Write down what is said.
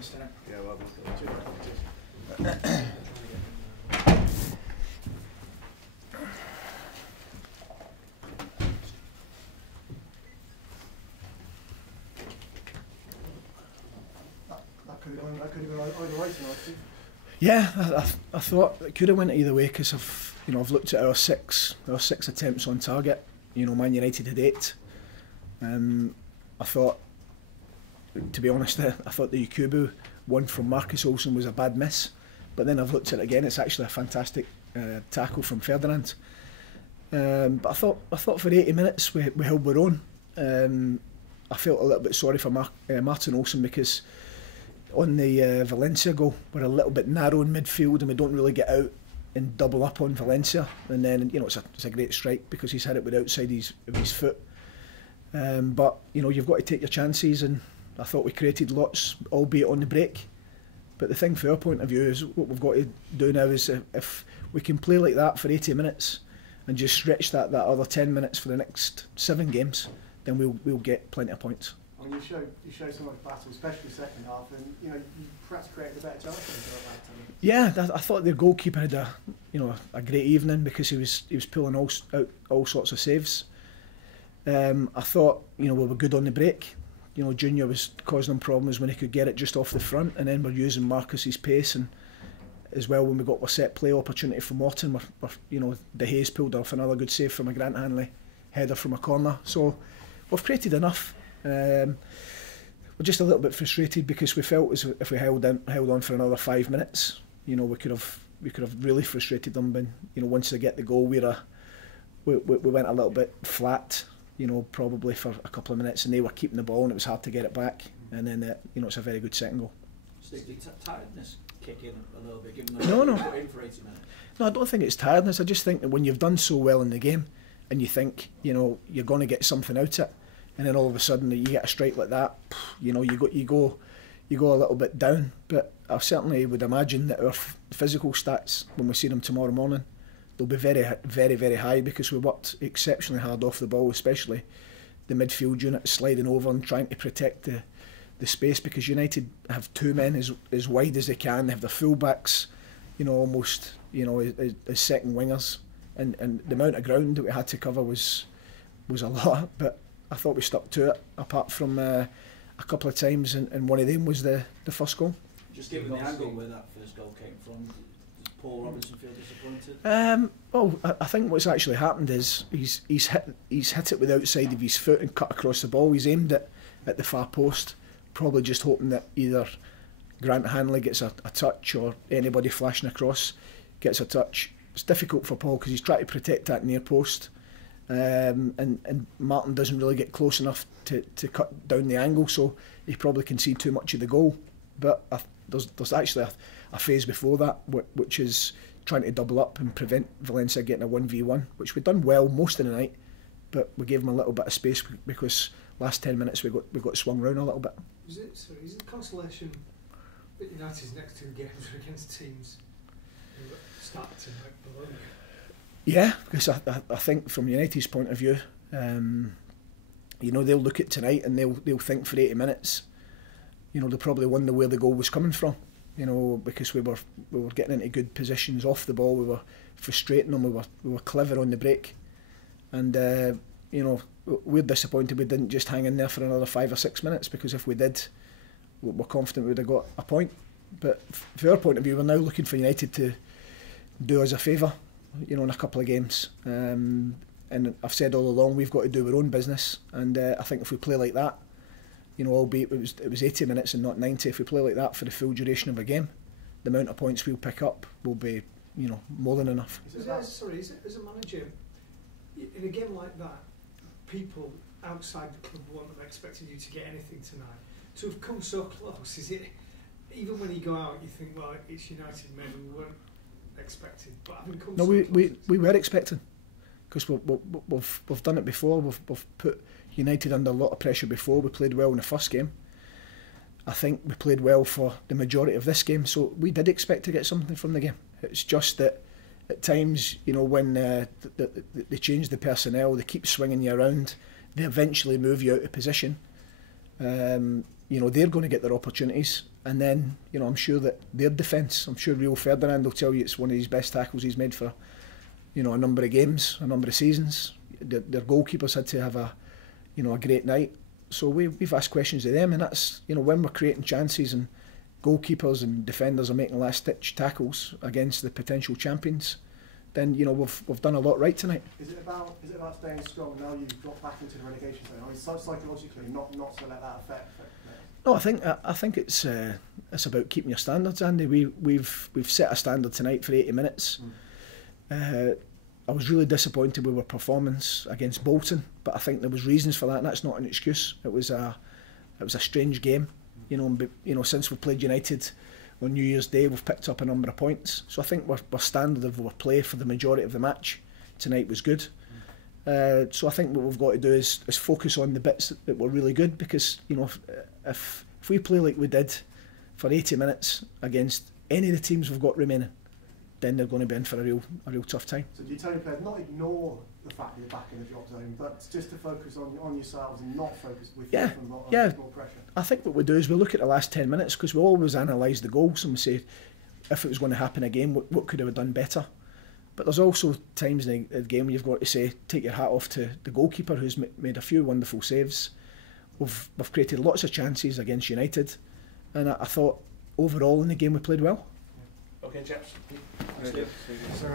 list, innit? Yeah, well done. That could have gone either way tonight. Yeah, I thought it could have went either way because I've looked at our six attempts on target. Man United had 8. I thought, to be honest, I thought the Yakubu one from Marcus Olsen was a bad miss, but then I've looked at it again. It's actually a fantastic tackle from Ferdinand. But I thought for 80 minutes we held our own. I felt a little bit sorry for Martin Olsen because on the Valencia goal we're a little bit narrow in midfield and we don't really get out and double up on Valencia, and then it's a great strike because he's had it with outside his foot. But you've got to take your chances, and I thought we created lots, albeit on the break. But the thing from our point of view is what we've got to do now is if we can play like that for 80 minutes and just stretch that other 10 minutes for the next 7 games, then we'll get plenty of points. And you showed so much battle, especially second half, and you perhaps created a better chance than that. Yeah, I thought their goalkeeper had a great evening because he was pulling out all sorts of saves. I thought we were good on the break. Junior was causing them problems when he could get it just off the front, and then we're using Marcus's pace, and as well when we got a set play opportunity from Morton, De Gea's pulled off another good save from a Grant Hanley header from a corner. So we've created enough. We're just a little bit frustrated because we felt as if we held on for another 5 minutes, we could have really frustrated them. But once they get the goal, we went a little bit flat. Probably for a couple of minutes, and they were keeping the ball, and it was hard to get it back. And then it's a very good second goal. So did tiredness kick in a little bit, given No. put in for 80 minutes? No, I don't think it's tiredness. I just think that when you've done so well in the game, and you think you're going to get something out of it, and then all of a sudden you get a strike like that, you go a little bit down. But I certainly would imagine that our physical stats, when we see them tomorrow morning, they'll be very, very, very high because we worked exceptionally hard off the ball, especially the midfield unit sliding over and trying to protect the space, because United have 2 men as wide as they can. They have the full-backs, almost as second wingers, and the amount of ground that we had to cover was a lot. But I thought we stuck to it, apart from a couple of times, and one of them was the first goal. Just given the angle where that first goal came from, does Paul Robinson feel disappointed? Well, I think what's actually happened is he's hit it with the outside of his foot and cut across the ball. He's aimed it at the far post, probably just hoping that either Grant Hanley gets a touch or anybody flashing across gets a touch. It's difficult for Paul because he's trying to protect that near post, and Martin doesn't really get close enough to cut down the angle, so he probably can see too much of the goal. But there's actually a phase before that, which is trying to double up and prevent Valencia getting a 1v1, which we've done well most of the night, but we gave them a little bit of space because last 10 minutes we got swung round a little bit. Is it consolation that United's next 2 games are against teams who start to make below? Yeah, because I think from United's point of view, they'll look at tonight and they'll think for 80 minutes, they probably wonder where the goal was coming from. Because we were getting into good positions off the ball, we were frustrating them, we were clever on the break, and we're disappointed we didn't just hang in there for another 5 or 6 minutes, because if we did, we're confident we would have got a point. But from our point of view, we're now looking for United to do us a favour, in a couple of games, and I've said all along we've got to do our own business, and I think if we play like that, albeit it was 80 minutes and not 90, if we play like that for the full duration of a game, the amount of points we'll pick up will be, more than enough. Is it, as a manager, in a game like that, people outside the club wouldn't have expected you to get anything tonight. To have come so close, is it, even when you go out, you think, well, it's United, maybe we weren't expecting, but having come so close... No, we were expecting, because we've done it before. We've put United under a lot of pressure before. We played well in the first game. I think we played well for the majority of this game, so we did expect to get something from the game. It's just that at times, when they change the personnel, they keep swinging you around, they eventually move you out of position. you know, they're going to get their opportunities. And then, you know, I'm sure that their defence, I'm sure Rio Ferdinand will tell you it's one of his best tackles he's made for, you know, a number of games, a number of seasons. Their goalkeepers had to have a, you know, a great night. So we've asked questions of them, and that's, you know, when we're creating chances and goalkeepers and defenders are making last-ditch tackles against the potential champions, then, you know, we've done a lot right tonight. Is it about staying strong now you've got back into the relegation zone? I mean, psychologically, not to let that affect. No, I think it's about keeping your standards, Andy. We've set a standard tonight for 80 minutes. I was really disappointed with our performance against Bolton, but I think there was reasons for that, and that's not an excuse. It was a strange game, you know. And, you know, since we played United on New Year's Day, we've picked up a number of points. So I think our standard of our play for the majority of the match tonight was good. So I think what we've got to do is focus on the bits that were really good, because, you know, if we play like we did for 80 minutes against any of the teams we've got remaining, then they're going to be in for a real tough time. So do you tell your players not ignore the fact that you're back in the drop zone, but just to focus on yourselves and not focus with more pressure? I think what we do is we look at the last 10 minutes, because we always analyse the goals and we say, if it was going to happen again, what could we have done better? But there's also times in the game where you've got to say, take your hat off to the goalkeeper, who's made a few wonderful saves. We've created lots of chances against United, and I thought overall in the game we played well. Okay, chaps. Thanks, Dave.